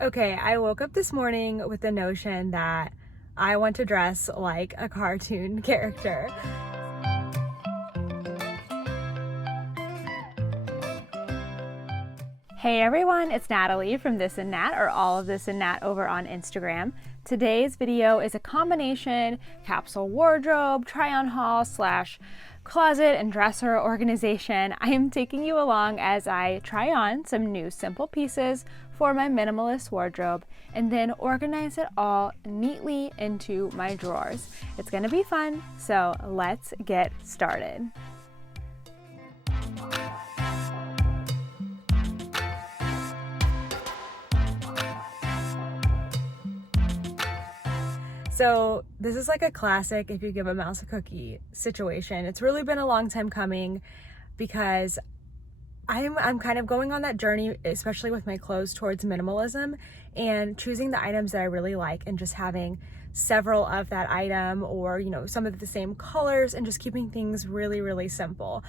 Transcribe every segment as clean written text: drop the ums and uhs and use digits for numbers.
Okay, I woke up this morning with the notion that I want to dress like a cartoon character. Hey everyone, it's Natalie from This and Nat, or all of This and Nat over on Instagram. Today's video is a combination capsule wardrobe, try-on haul / closet and dresser organization. I am taking you along as I try on some new simple pieces for my minimalist wardrobe and then organize it all neatly into my drawers. It's gonna be fun, so let's get started. So this is like a classic if you give a mouse a cookie situation. It's really been a long time coming because I'm kind of going on that journey, especially with my clothes, towards minimalism and choosing the items that I really like and just having several of that item, or some of the same colors, and just keeping things really, really simple.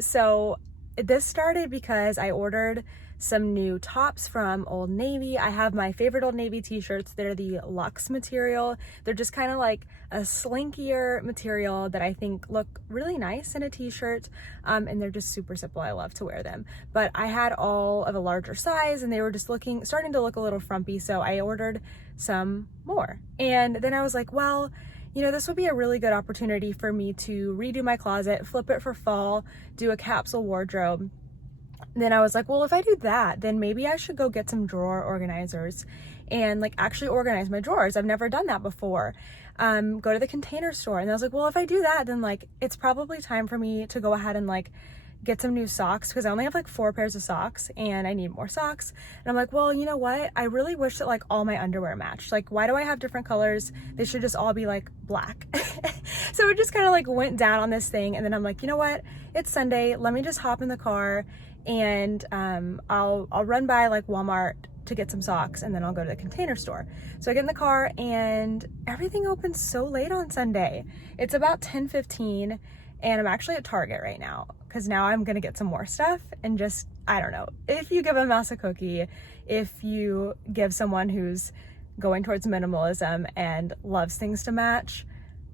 So this started because I ordered some new tops from Old Navy. I have my favorite Old Navy t-shirts. They're the luxe material. They're just kind of like a slinkier material that I think look really nice in a t-shirt, and they're just super simple. I love to wear them. But I had all of a larger size and they were just starting to look a little frumpy, so I ordered some more. And then I was like, well, this would be a really good opportunity for me to redo my closet, flip it for fall, do a capsule wardrobe. Then I was like, well, if I do that, then maybe I should go get some drawer organizers and actually organize my drawers. I've never done that before. Go to the Container Store. And I was like, well, if I do that, then it's probably time for me to go ahead and get some new socks, because I only have 4 pairs of socks and I need more socks. And I'm like, well, you know what? I really wish that all my underwear matched. Why do I have different colors? They should just all be black. So it just kind of went down on this thing. And then I'm like, you know what? It's Sunday. Let me just hop in the car and I'll run by Walmart to get some socks, and then I'll go to the Container Store. So I get in the car and everything opens so late on Sunday. It's about 10:15 and I'm actually at Target right now because now I'm gonna get some more stuff. And just, I don't know, if you give a mouse a cookie, if you give someone who's going towards minimalism and loves things to match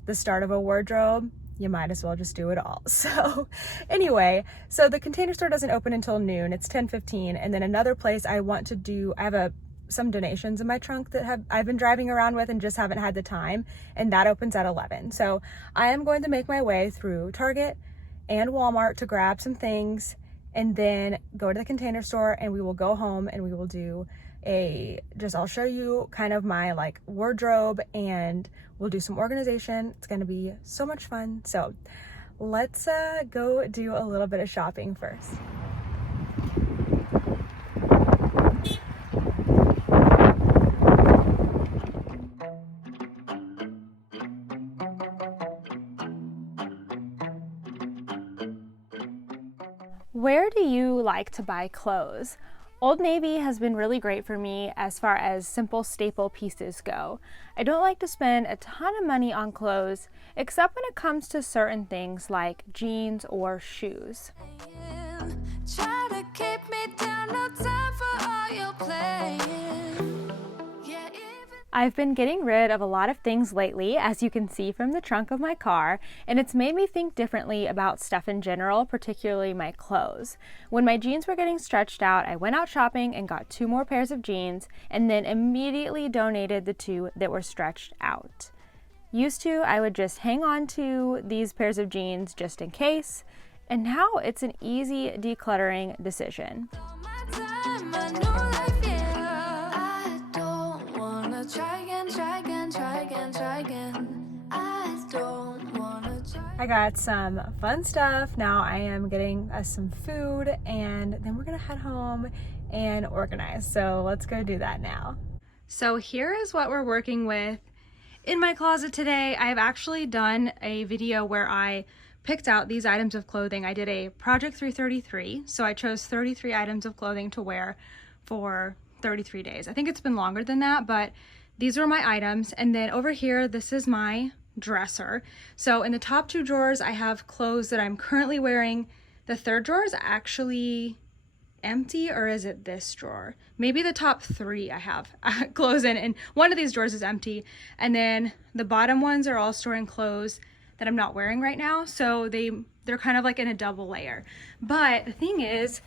the start of a wardrobe, you might as well just do it all. So anyway, so the Container Store doesn't open until noon. It's 10:15. And then another place I have some donations in my trunk that I've been driving around with and just haven't had the time, and that opens at 11. So I am going to make my way through Target and Walmart to grab some things and then go to the Container Store, and we will go home and we will do I'll show you kind of my wardrobe, and we'll do some organization. It's gonna be so much fun. So let's go do a little bit of shopping first. Where do you like to buy clothes? Old Navy has been really great for me as far as simple staple pieces go. I don't like to spend a ton of money on clothes, except when it comes to certain things like jeans or shoes. Try to keep me down, no time for all your playing. I've been getting rid of a lot of things lately, as you can see from the trunk of my car, and it's made me think differently about stuff in general, particularly my clothes. When my jeans were getting stretched out, I went out shopping and got 2 more pairs of jeans, and then immediately donated the 2 that were stretched out. Used to, I would just hang on to these pairs of jeans just in case, and now it's an easy decluttering decision. I got some fun stuff. Now I am getting us some food, and then we're gonna head home and organize. So let's go do that now. So here is what we're working with in my closet today. I've actually done a video where I picked out these items of clothing. I did a Project 333, so I chose 33 items of clothing to wear for 33 days. I think it's been longer than that, but these are my items. And then over here, this is my dresser. So in the top 2 drawers, I have clothes that I'm currently wearing. The third drawer is actually empty or is it this drawer? Maybe the top 3 I have clothes in, and one of these drawers is empty. And then the bottom ones are all storing clothes that I'm not wearing right now. So they're kind of like in a double layer. But the thing is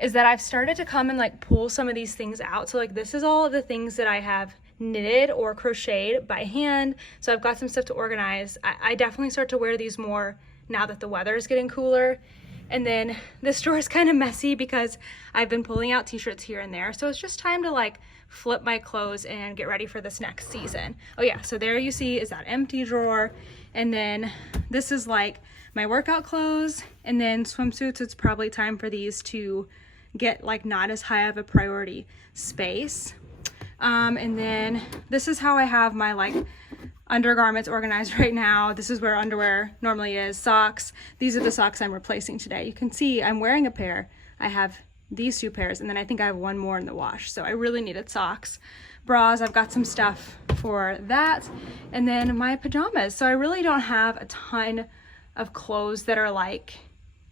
that I've started to come and like pull some of these things out. So like this is all of the things that I have knitted or crocheted by hand. So I've got some stuff to organize. I definitely start to wear these more now that the weather is getting cooler. And then this drawer is kind of messy because I've been pulling out t-shirts here and there. So it's just time to like flip my clothes and get ready for this next season. Oh yeah, so there you see is that empty drawer. And then this is like my workout clothes, and then swimsuits. It's probably time for these to get like not as high of a priority space. And then this is how I have my like undergarments organized right now. This is where underwear normally is. Socks. These are the socks I'm replacing today. You can see I'm wearing a pair. I have these 2 pairs, and then I think I have one more in the wash. So I really needed socks. Bras, I've got some stuff for that. And then my pajamas. So I really don't have a ton of clothes that are like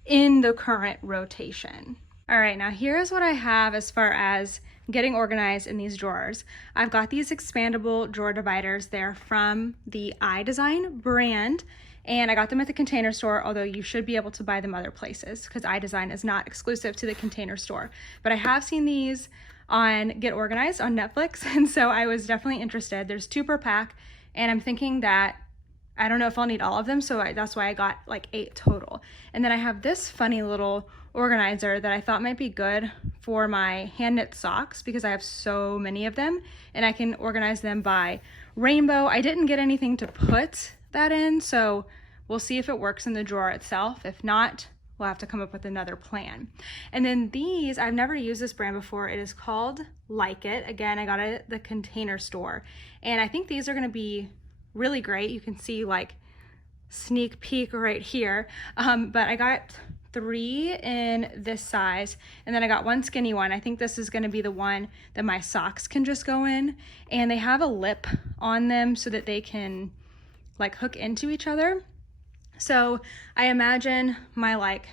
in the current rotation. All right, now here's what I have as far as getting organized in these drawers. I've got these expandable drawer dividers. They're from the iDesign brand, and I got them at the Container Store, although you should be able to buy them other places because iDesign is not exclusive to the Container Store. But I have seen these on Get Organized on Netflix, and so I was definitely interested. There's 2 per pack, and I'm thinking that I don't know if I'll need all of them, so that's why I got like 8 total. And then I have this funny little organizer that I thought might be good for my hand knit socks because I have so many of them, and I can organize them by rainbow. I didn't get anything to put that in, so we'll see if it works in the drawer itself. If not, we'll have to come up with another plan. And then these, I've never used this brand before. It is called Like It. Again, I got it at the Container Store, and I think these are going to be really great. You can see like sneak peek right here, but I got 3 in this size, and then I got 1 skinny one. I think this is going to be the one that my socks can just go in, and they have a lip on them so that they can like hook into each other. So I imagine my like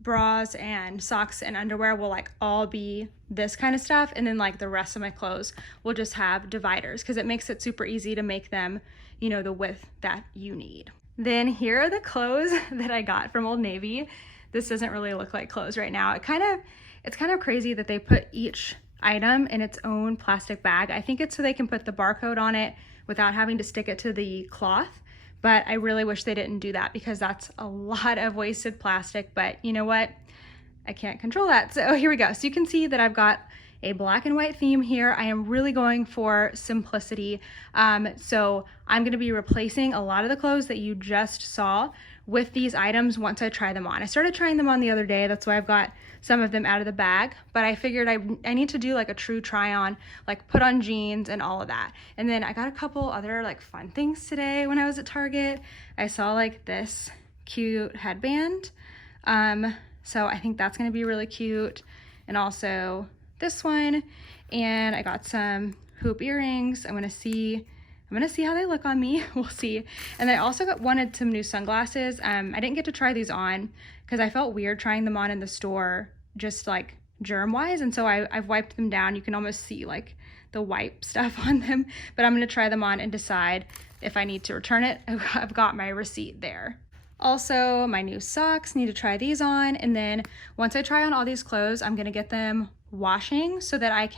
bras and socks and underwear will like all be this kind of stuff, and then like the rest of my clothes will just have dividers because it makes it super easy to make them, you know, the width that you need. Then here are the clothes that I got from Old Navy. This doesn't really look like clothes right now. It's kind of crazy that they put each item in its own plastic bag. I think it's so they can put the barcode on it without having to stick it to the cloth. But I really wish they didn't do that because that's a lot of wasted plastic. But you know what? I can't control that. So here we go. So you can see that I've got a black and white theme here. I am really going for simplicity. So I'm gonna be replacing a lot of the clothes that you just saw with these items once I try them on. I started trying them on the other day. That's why I've got some of them out of the bag, but I figured I need to do like a true try on, like put on jeans and all of that. And then I got a couple other like fun things today when I was at Target. I saw like this cute headband. So I think that's gonna be really cute. And also this one, and I got some hoop earrings. I'm gonna see how they look on me. We'll see. And I also wanted some new sunglasses. I didn't get to try these on because I felt weird trying them on in the store, just like germ wise. And so I've wiped them down. You can almost see like the wipe stuff on them, but I'm gonna try them on and decide if I need to return it. I've got my receipt there. Also, my new socks, need to try these on. And then once I try on all these clothes, I'm gonna get them washing so that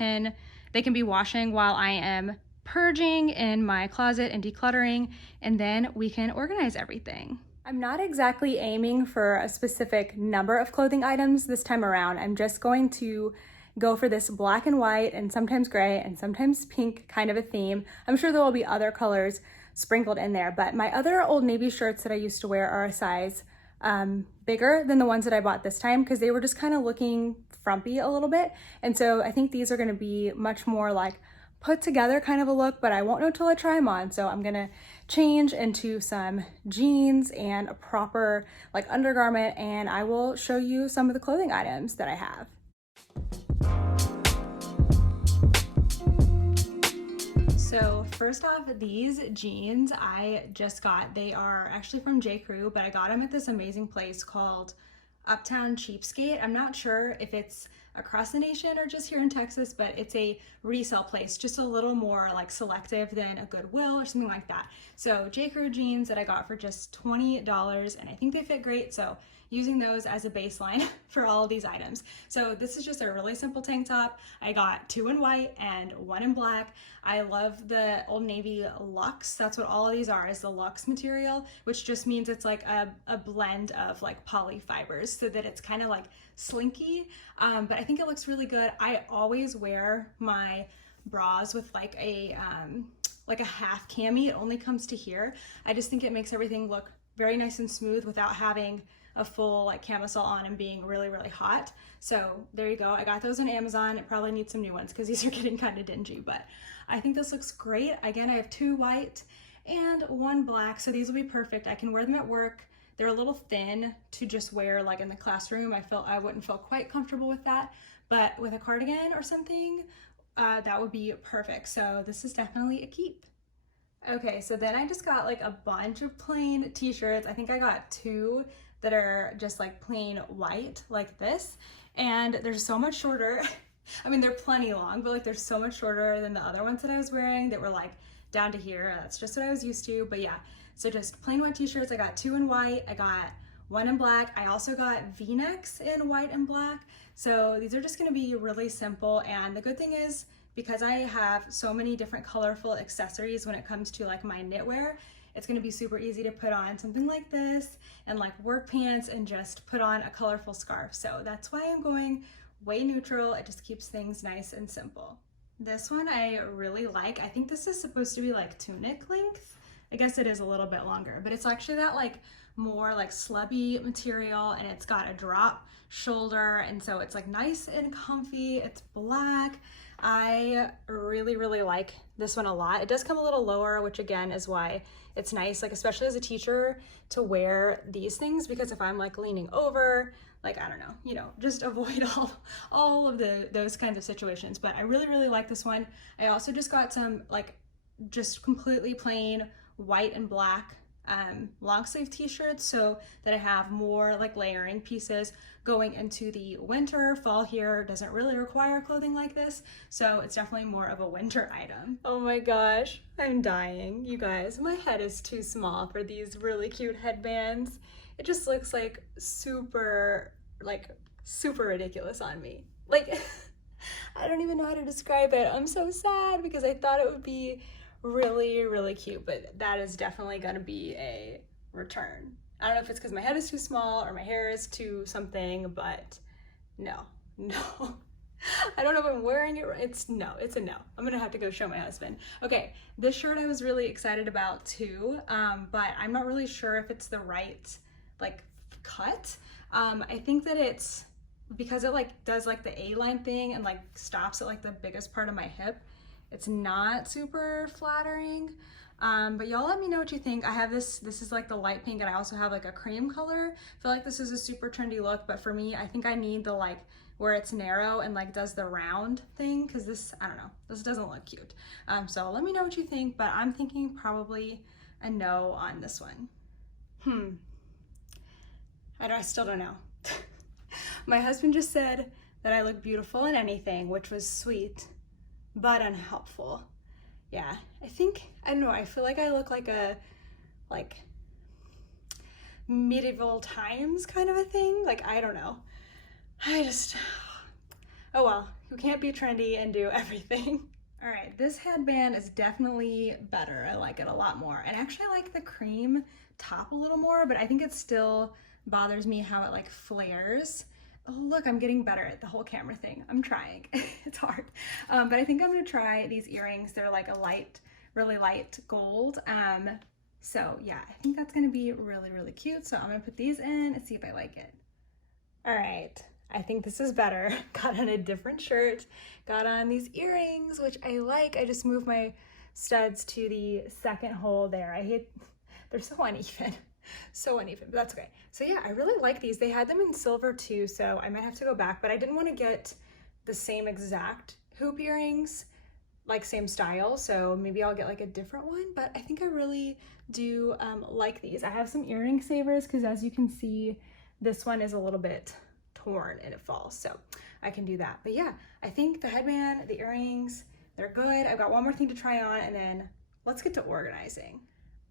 they can be washing while I am purging in my closet and decluttering, and then we can organize everything. I'm not exactly aiming for a specific number of clothing items this time around. I'm just going to go for this black and white and sometimes gray and sometimes pink kind of a theme. I'm sure there will be other colors sprinkled in there, but my other Old Navy shirts that I used to wear are a size bigger than the ones that I bought this time because they were just kind of looking frumpy a little bit. And so I think these are going to be much more like put together kind of a look, but I won't know till I try them on. So I'm gonna change into some jeans and a proper like undergarment, and I will show you some of the clothing items that I have. So first off, these jeans I just got, they are actually from J. Crew, but I got them at this amazing place called Uptown Cheapskate. I'm not sure if it's across the nation or just here in Texas, but it's a resale place, just a little more like selective than a Goodwill or something like that. So J. Crew jeans that I got for just $20, and I think they fit great, so using those as a baseline for all of these items. So this is just a really simple tank top. I got 2 in white and 1 in black. I love the Old Navy Luxe. That's what all of these are, is the Luxe material, which just means it's like a blend of like poly fibers so that it's kind of like slinky, but I think it looks really good. I always wear my bras with like a half cami. It only comes to here. I just think it makes everything look very nice and smooth without having a full like camisole on and being really, really hot. So there you go. I got those on Amazon. It probably needs some new ones because these are getting kind of dingy, but I think this looks great. Again, I have 2 white and 1 black, so these will be perfect. I can wear them at work. They're a little thin to just wear like in the classroom. I wouldn't feel quite comfortable with that, but with a cardigan or something, that would be perfect. So this is definitely a keep. Okay, so then I just got like a bunch of plain t-shirts. I think I got 2 that are just like plain white like this, and they're so much shorter. I mean, they're plenty long, but like they're so much shorter than the other ones that I was wearing that were like down to here. That's just what I was used to, but yeah. So just plain white t-shirts. I got 2 in white, I got 1 in black. I also got V-necks in white and black. So these are just gonna be really simple, and the good thing is, because I have so many different colorful accessories when it comes to like my knitwear, it's gonna be super easy to put on something like this and like work pants and just put on a colorful scarf. So that's why I'm going way neutral. It just keeps things nice and simple. This one I really like. I think this is supposed to be like tunic length. I guess it is a little bit longer, but it's actually that like more like slubby material, and it's got a drop shoulder, and so it's like nice and comfy. It's black. I really, really like this one a lot. It does come a little lower, which again is why it's nice, like especially as a teacher, to wear these things, because if I'm like leaning over, like, I don't know, you know, just avoid all of those kinds of situations. But I really, really like this one. I also just got some like just completely plain white and black long sleeve t-shirts, so that I have more like layering pieces going into the winter. Fall here doesn't really require clothing like this, so it's definitely more of a winter item. Oh my gosh, I'm dying. You guys, my head is too small for these really cute headbands. It just looks like super ridiculous on me. Like, I don't even know how to describe it. I'm so sad because I thought it would be really, really cute, but that is definitely gonna be a return. I don't know if it's because my head is too small or my hair is too something, but no. I don't know if I'm wearing it right. It's a no. I'm gonna have to go show my husband. Okay, this shirt I was really excited about too, but I'm not really sure if it's the right like cut. I think that it's because it like does like the A-line thing and like stops at like the biggest part of my hip. It's not super flattering, but y'all let me know what you think. I have this is like the light pink, and I also have like a cream color. I feel like this is a super trendy look, but for me, I think I need the like where it's narrow and like does the round thing, because this, I don't know, this doesn't look cute. So let me know what you think, but I'm thinking probably a no on this one. I still don't know. My husband just said that I look beautiful in anything, which was sweet, but unhelpful. Yeah, I don't know, I feel like I look like a, like, medieval times kind of a thing. Like, I don't know. Oh well, you can't be trendy and do everything. All right, this headband is definitely better. I like it a lot more. And actually I like the cream top a little more, but I think it still bothers me how it like flares. Oh, look, I'm getting better at the whole camera thing. I'm trying. It's hard. But I think I'm gonna try these earrings. They're like a light, really light gold. So yeah, I think that's gonna be really, really cute. So I'm gonna put these in and see if I like it. All right, I think this is better. Got on a different shirt, got on these earrings, which I like. I just moved my studs to the second hole there. They're so uneven. So uneven, but that's okay. So yeah, I really like these. They had them in silver too, so I might have to go back, but I didn't want to get the same exact hoop earrings, like same style, so maybe I'll get like a different one, but I think I really do like these. I have some earring savers because as you can see, this one is a little bit torn and it falls. So I can do that. But yeah, I think the headband, the earrings, they're good. I've got one more thing to try on, and then let's get to organizing.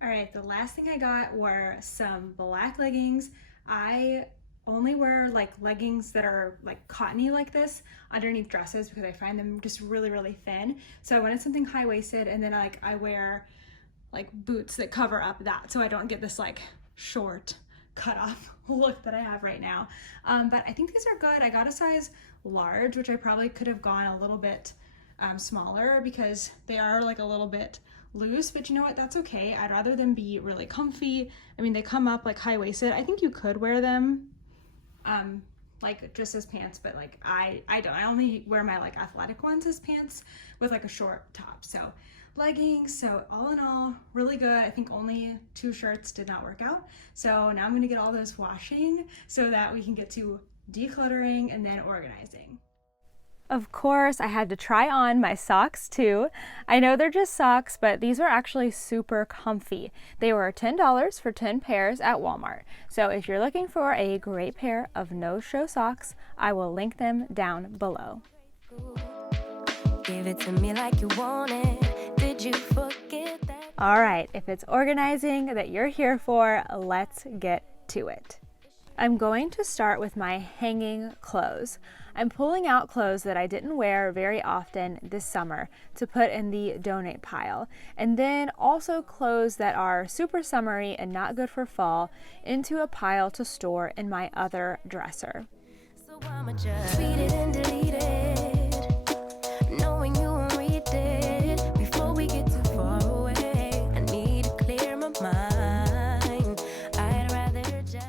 All right, the last thing I got were some black leggings. I only wear like leggings that are like cottony like this underneath dresses because I find them just really, really thin. So I wanted something high-waisted, and then like I wear like boots that cover up that so I don't get this like short cut off look that I have right now. But I think these are good. I got a size large, which I probably could have gone a little bit smaller because they are like a little bit loose, but you know what, that's okay. I'd rather them be really comfy. I mean, they come up like high-waisted. I think you could wear them like just as pants, but like I don't. I only wear my like athletic ones as pants with like a short top. So leggings. So all in all, really good. I think only 2 shirts did not work out. So now I'm gonna get all those washing so that we can get to decluttering and then organizing. Of course, I had to try on my socks too. I know they're just socks, but these are actually super comfy. They were $10 for 10 pairs at Walmart. So if you're looking for a great pair of no-show socks, I will link them down below. Give it to me like you want it. Did you forget that? All right, if it's organizing that you're here for, let's get to it. I'm going to start with my hanging clothes. I'm pulling out clothes that I didn't wear very often this summer to put in the donate pile, and then also clothes that are super summery and not good for fall into a pile to store in my other dresser. So I'ma just tweet it and delete it, knowing you won't read it before we get too far away. I need to clear my mind. I'd rather just.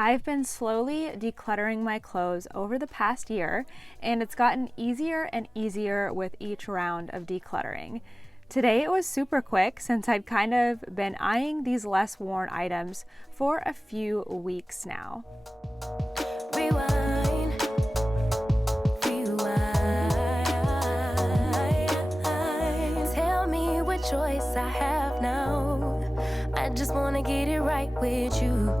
I've been slowly decluttering my clothes over the past year, and it's gotten easier and easier with each round of decluttering. Today it was super quick since I'd kind of been eyeing these less worn items for a few weeks now. Rewind, rewind. Tell me what choice I have now. I just wanna get it right with you.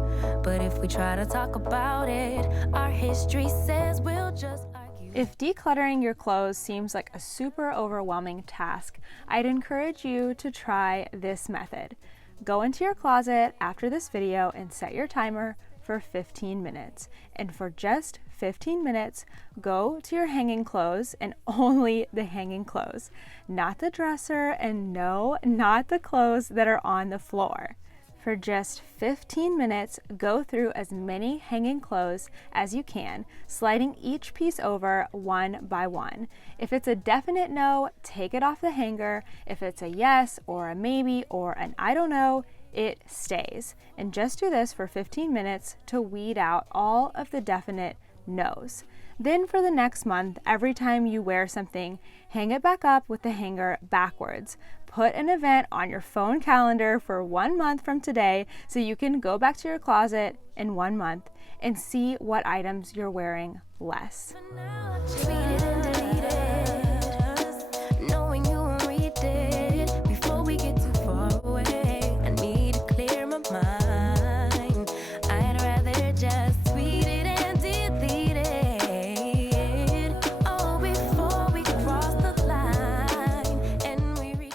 But if we try to talk about it, our history says we'll just argue. If decluttering your clothes seems like a super overwhelming task, I'd encourage you to try this method. Go into your closet after this video and set your timer for 15 minutes. And for just 15 minutes, go to your hanging clothes and only the hanging clothes, not the dresser, and no, not the clothes that are on the floor. For just 15 minutes, go through as many hanging clothes as you can, sliding each piece over one by one. If it's a definite no, take it off the hanger. If it's a yes or a maybe or an I don't know, it stays. And just do this for 15 minutes to weed out all of the definite no's. Then for the next month, every time you wear something, hang it back up with the hanger backwards. Put an event on your phone calendar for 1 month from today so you can go back to your closet in 1 month and see what items you're wearing less. For now, tweet it and delete it, knowing you won't read it before we get too far away. I need to clear my mind. I'd rather just tweet it and delete it. Oh, before we cross the line and we reach.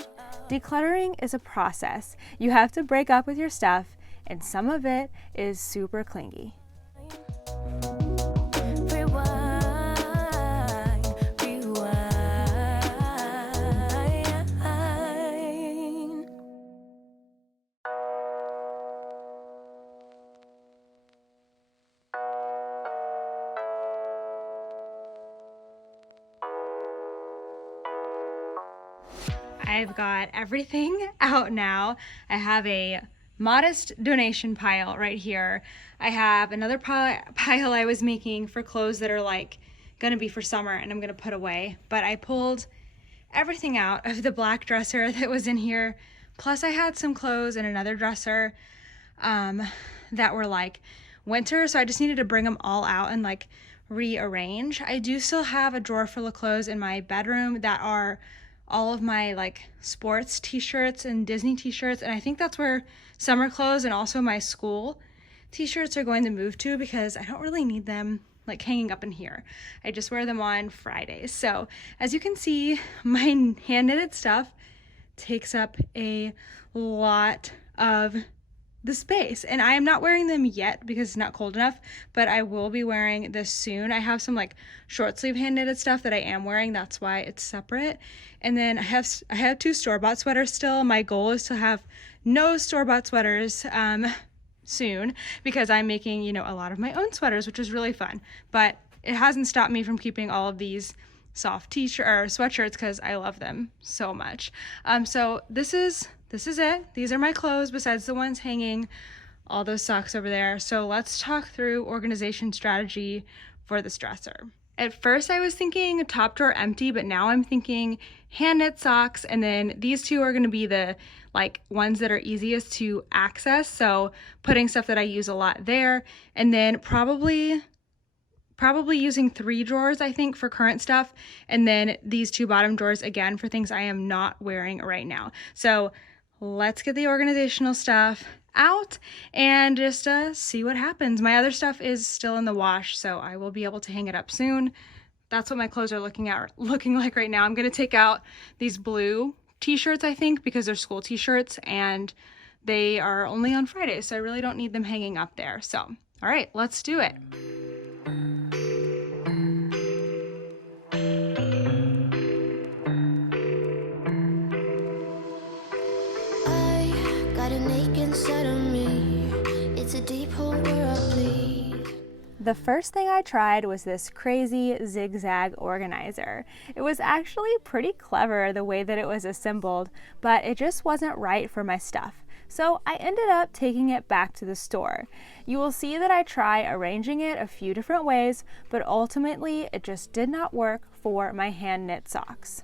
Decluttering is a process. You have to break up with your stuff, and some of it is super clingy. Rewind, rewind. I've got everything out now. I have a modest donation pile right here. I have another pile I was making for clothes that are like gonna be for summer and I'm gonna put away. But I pulled everything out of the black dresser that was in here. Plus I had some clothes in another dresser that were like winter, so I just needed to bring them all out and like rearrange. I do still have a drawer full of clothes in my bedroom that are all of my like sports t-shirts and Disney t-shirts, and I think that's where summer clothes and also my school t-shirts are going to move to because I don't really need them like hanging up in here. I just wear them on Fridays. So as you can see, my hand knitted stuff takes up a lot of the space, and I am not wearing them yet because it's not cold enough, but I will be wearing this soon. I have some like short sleeve hand knitted stuff that I am wearing, that's why it's separate. And then I have 2 store-bought sweaters still. My goal is to have no store-bought sweaters soon, because I'm making, you know, a lot of my own sweaters, which is really fun. But it hasn't stopped me from keeping all of these soft t-shirt or sweatshirts because I love them so much. So this is it. These are my clothes besides the ones hanging, all those socks over there. So let's talk through organization strategy for this dresser. At first I was thinking top drawer empty, but now I'm thinking hand knit socks, and then these 2 are going to be the like ones that are easiest to access. So putting stuff that I use a lot there, and then probably using 3 drawers, I think, for current stuff, and then these 2 bottom drawers again for things I am not wearing right now. So let's get the organizational stuff out and just see what happens. My other stuff is still in the wash, so I will be able to hang it up soon. That's what my clothes are looking like right now. I'm going to take out these blue t-shirts, I think, because they're school t-shirts and they are only on Fridays, so I really don't need them hanging up there. So, all right, let's do it. The first thing I tried was this crazy zigzag organizer. It was actually pretty clever the way that it was assembled, but it just wasn't right for my stuff. So I ended up taking it back to the store. You will see that I try arranging it a few different ways, but ultimately it just did not work for my hand knit socks.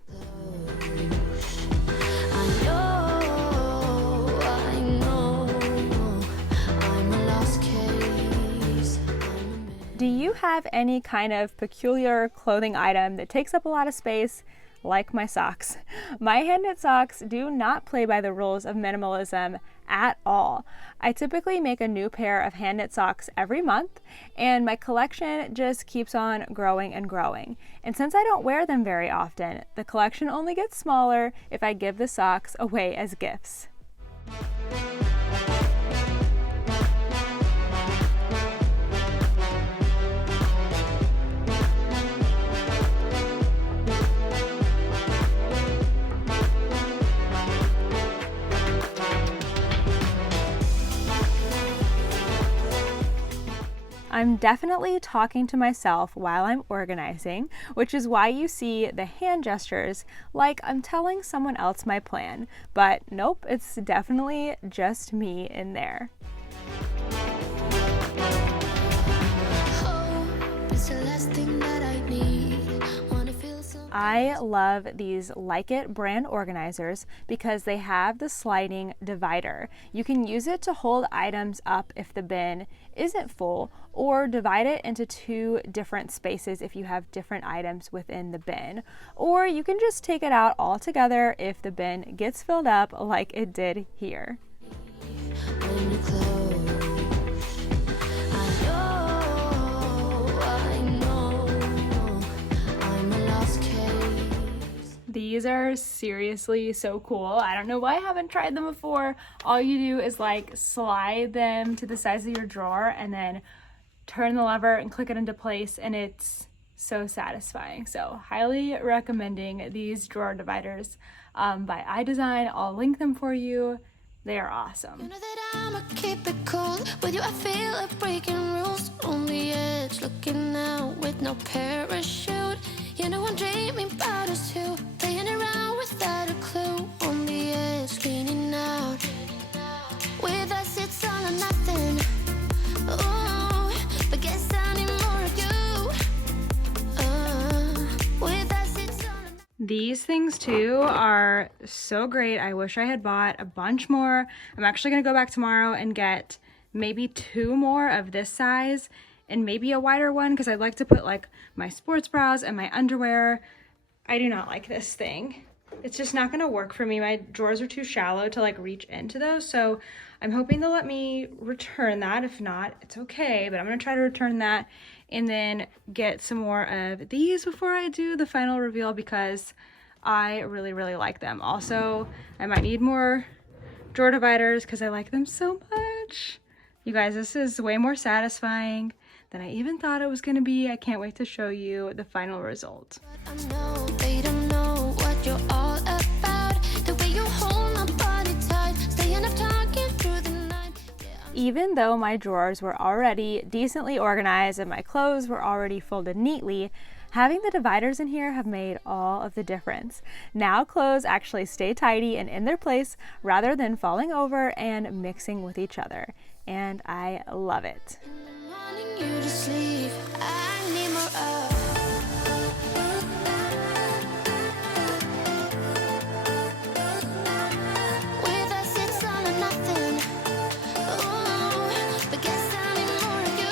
Do you have any kind of peculiar clothing item that takes up a lot of space, like my socks? My hand knit socks do not play by the rules of minimalism at all. I typically make a new pair of hand knit socks every month, and my collection just keeps on growing and growing. And since I don't wear them very often, the collection only gets smaller if I give the socks away as gifts. I'm definitely talking to myself while I'm organizing, which is why you see the hand gestures like I'm telling someone else my plan. But nope, it's definitely just me in there. I love these Like It brand organizers because they have the sliding divider. You can use it to hold items up if the bin isn't full, or divide it into 2 different spaces if you have different items within the bin. Or you can just take it out all together if the bin gets filled up like it did here. These are seriously so cool. I don't know why I haven't tried them before. All you do is like slide them to the size of your drawer and then turn the lever and click it into place, and it's so satisfying. So highly recommending these drawer dividers by iDesign. I'll link them for you. They are awesome. You know that I'ma keep it cool. With you I feel like breaking rules. On the edge, looking out with no parachute. You know I'm dreaming about us too. Playing around without a clue. On the edge, cleaning out. With us it's all or nothing. Ooh, but guess I need more of you. With us it's all or nothing. These things too are so great. I wish I had bought a bunch more. I'm actually gonna go back tomorrow and get maybe 2 more of this size and maybe a wider one, because I'd like to put like my sports bras and my underwear. I do not like this thing. It's just not gonna work for me. My drawers are too shallow to like reach into those, so I'm hoping they'll let me return that. If not, it's okay, but I'm gonna try to return that and then get some more of these before I do the final reveal because I really, really like them. Also, I might need more drawer dividers because I like them so much. You guys, this is way more satisfying than I even thought it was gonna be. I can't wait to show you the final result. I know they don't know what you're all about. The way you hold my body tight, staying up talking through the night. Even though my drawers were already decently organized and my clothes were already folded neatly, having the dividers in here have made all of the difference. Now clothes actually stay tidy and in their place rather than falling over and mixing with each other. And I love it. In the morning you just sleep. I need more of. With us it's all or nothing. Ooh, but guess I need more of you.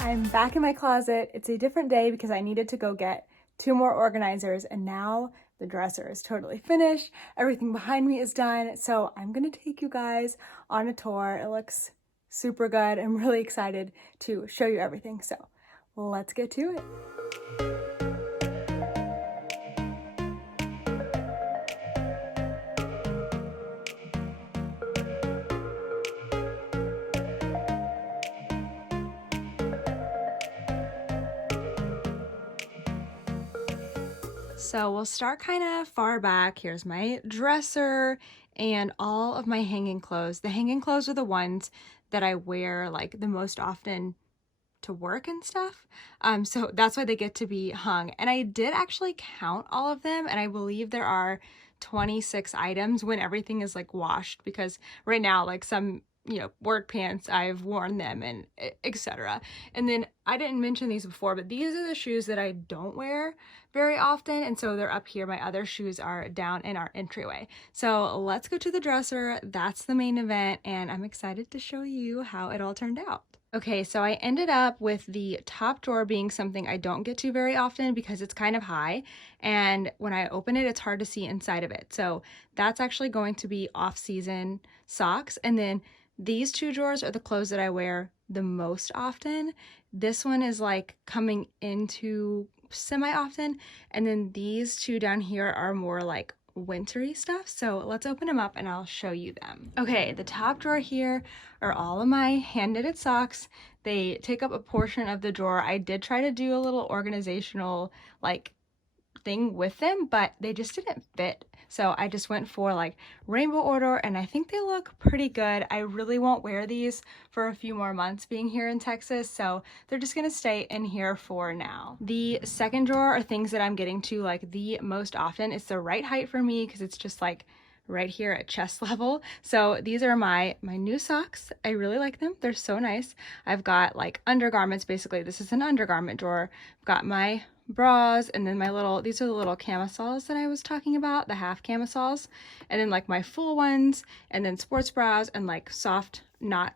I'm back in my closet. It's a different day because I needed to go get 2 more organizers, and now the dresser is totally finished. Everything behind me is done. So I'm gonna take you guys on a tour. It looks super good. I'm really excited to show you everything. So let's get to it. So we'll start kind of far back. Here's my dresser and all of my hanging clothes. The hanging clothes are the ones that I wear like the most often to work and stuff. So that's why they get to be hung. And I did actually count all of them, and I believe there are 26 items when everything is like washed, because right now like some work pants, I've worn them and etc. And then I didn't mention these before, but these are the shoes that I don't wear very often, and so they're up here. My other shoes are down in our entryway. So let's go to the dresser. That's the main event, and I'm excited to show you how it all turned out. Okay, so I ended up with the top drawer being something I don't get to very often because it's kind of high, and when I open it, it's hard to see inside of it. So that's actually going to be off-season socks. And then these 2 drawers are the clothes that I wear the most often. This one is like coming into semi-often, and then these 2 down here are more like wintry stuff. So let's open them up and I'll show you them. Okay, the top drawer here are all of my hand-knitted socks. They take up a portion of the drawer. I did try to do a little organizational like thing with them, but they just didn't fit. So I just went for like rainbow order, and I think they look pretty good. I really won't wear these for a few more months being here in Texas, so they're just gonna stay in here for now. The second drawer are things that I'm getting to like the most often. It's the right height for me because it's just like right here at chest level. So these are my new socks. I really like them. They're so nice. I've got like undergarments, basically. This is an undergarment drawer. I've got my bras, and then my little, these are the little camisoles that I was talking about, the half camisoles, and then like my full ones, and then sports bras, and like soft, not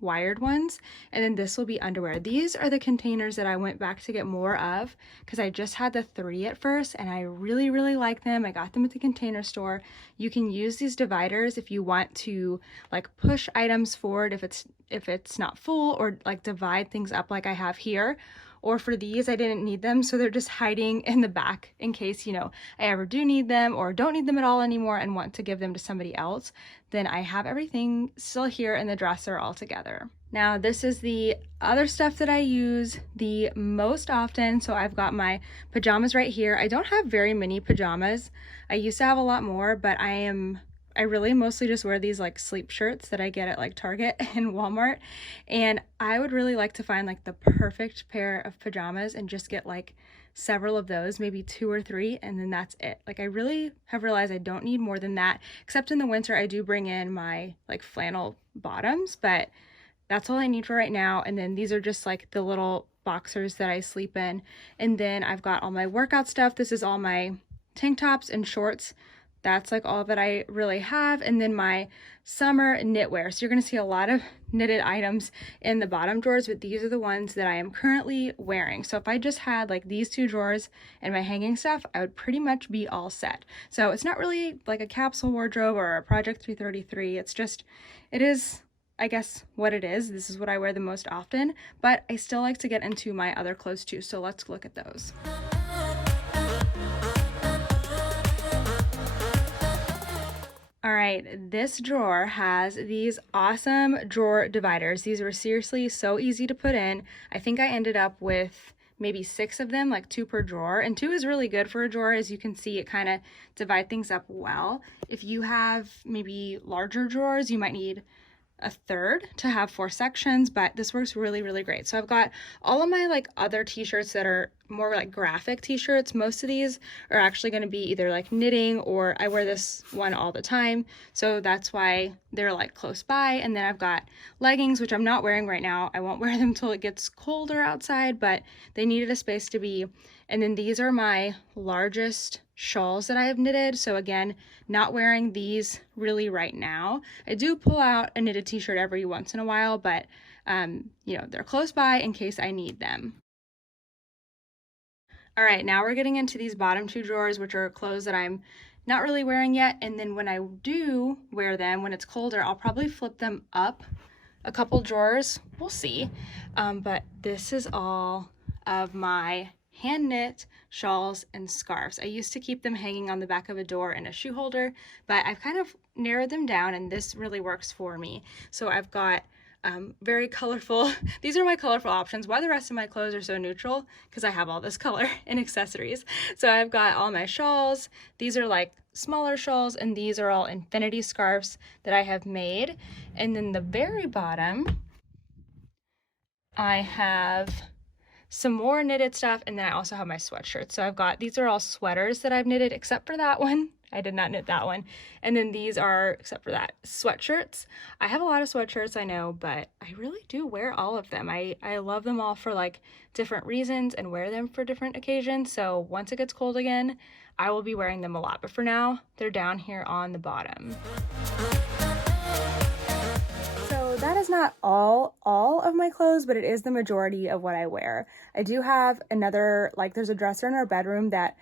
wired ones. And then this will be underwear. These are the containers that I went back to get more of because I just had the 3 at first, and I really, really like them. I got them at the Container Store. You can use these dividers if you want to like push items forward if it's not full, or like divide things up like I have here. Or for these, I didn't need them, so they're just hiding in the back in case, I ever do need them or don't need them at all anymore and want to give them to somebody else. Then I have everything still here in the dresser all together. Now, this is the other stuff that I use the most often. So I've got my pajamas right here. I don't have very many pajamas. I used to have a lot more, but I really mostly just wear these like sleep shirts that I get at like Target and Walmart. And I would really like to find like the perfect pair of pajamas and just get like several of those, maybe 2 or 3, and then that's it. Like I really have realized I don't need more than that, except in the winter I do bring in my like flannel bottoms, but that's all I need for right now. And then these are just like the little boxers that I sleep in. And then I've got all my workout stuff. This is all my tank tops and shorts that's like all that I really have. And then my summer knitwear. So you're going to see a lot of knitted items in the bottom drawers, but these are the ones that I am currently wearing. So if I just had like these two drawers and my hanging stuff, I would pretty much be all set. So it's not really like a capsule wardrobe or a Project 333. It's just, it is, I guess, what it is. This is what I wear the most often, but I still like to get into my other clothes too. So let's look at those. All right, this drawer has these awesome drawer dividers. These were seriously so easy to put in. I think I ended up with maybe 6 of them, like 2 per drawer. And 2 is really good for a drawer. As you can see, it kind of divides things up well. If you have maybe larger drawers, you might need a third to have 4 sections, but this works really, really great. So I've got all of my like other t-shirts that are more like graphic t-shirts. Most of these are actually going to be either like knitting, or I wear this one all the time, so that's why they're like close by. And then I've got leggings, which I'm not wearing right now. I won't wear them until it gets colder outside, but they needed a space to be. And then these are my largest shawls that I have knitted. So again, not wearing these really right now. I do pull out a knitted t-shirt every once in a while, but you know, they're close by in case I need them. All right, now we're getting into these bottom 2 drawers, which are clothes that I'm not really wearing yet. And then when I do wear them, when it's colder, I'll probably flip them up a couple drawers. We'll see. But this is all of my hand knit shawls and scarves. I used to keep them hanging on the back of a door in a shoe holder, but I've kind of narrowed them down, and this really works for me. So I've got very colorful, these are my colorful options. Why the rest of my clothes are so neutral? Because I have all this color and accessories. So I've got all my shawls. These are like smaller shawls, and these are all infinity scarves that I have made. And then the very bottom, I have some more knitted stuff, and then I also have my sweatshirts. So I've got, these are all sweaters that I've knitted, except for that one. I did not knit that one. And then these are, except for that, sweatshirts. I have a lot of sweatshirts, I know, but I really do wear all of them. I love them all for like different reasons and wear them for different occasions. So once it gets cold again, I will be wearing them a lot. But for now, they're down here on the bottom. That is not all of my clothes, but it is the majority of what I wear. I do have another, like there's a dresser in our bedroom that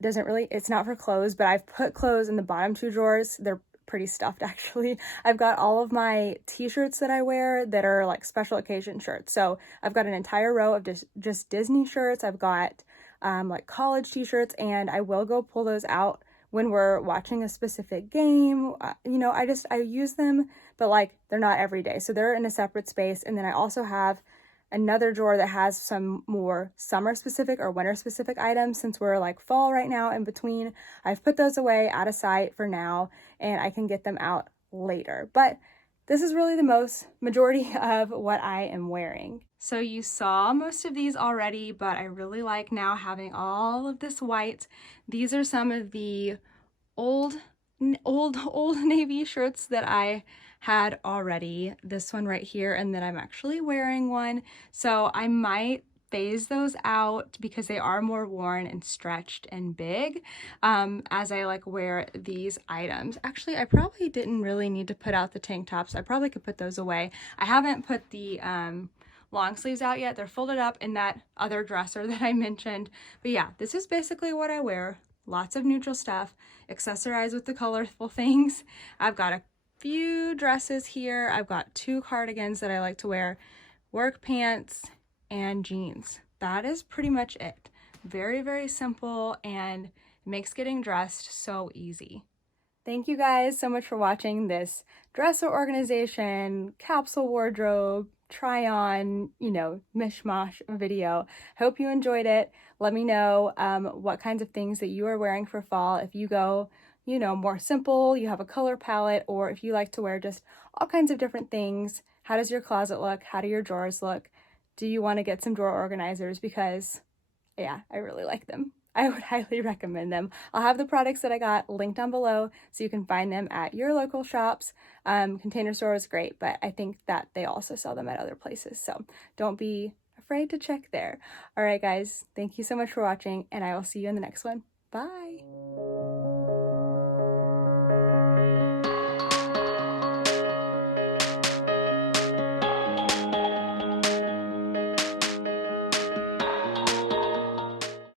doesn't really, it's not for clothes, but I've put clothes in the bottom 2 drawers. They're pretty stuffed actually. I've got all of my t-shirts that I wear that are like special occasion shirts. So I've got an entire row of just Disney shirts. I've got like college t-shirts, and I will go pull those out when we're watching a specific game. You know, I use them, but like they're not every day. So they're in a separate space. And then I also have another drawer that has some more summer specific or winter specific items. Since we're like fall right now in between, I've put those away out of sight for now, and I can get them out later. But this is really the majority of what I am wearing. So you saw most of these already, but I really like now having all of this white. These are some of the old navy shirts that I had already. This one right here, and then I'm actually wearing one. So I might phase those out because they are more worn and stretched and big as I like wear these items. Actually, I probably didn't really need to put out the tank tops. I probably could put those away. I haven't put the long sleeves out yet. They're folded up in that other dresser that I mentioned. But yeah, this is basically what I wear. Lots of neutral stuff, accessorize with the colorful things. I've got a few dresses here. I've got 2 cardigans that I like to wear, work pants, and jeans. That is pretty much it. Very, very simple, and makes getting dressed so easy. Thank you guys so much for watching this dresser organization, capsule wardrobe, try on, you know, mishmash video. Hope you enjoyed it. Let me know what kinds of things that you are wearing for fall. If you go, you know, more simple, you have a color palette, or if you like to wear just all kinds of different things. How does your closet look? How do your drawers look? Do you want to get some drawer organizers? Because yeah, I really like them. I would highly recommend them. I'll have the products that I got linked down below so you can find them at your local shops. Container Store is great, but I think that they also sell them at other places. So don't be afraid to check there. All right, guys, thank you so much for watching, and I will see you in the next one. Bye.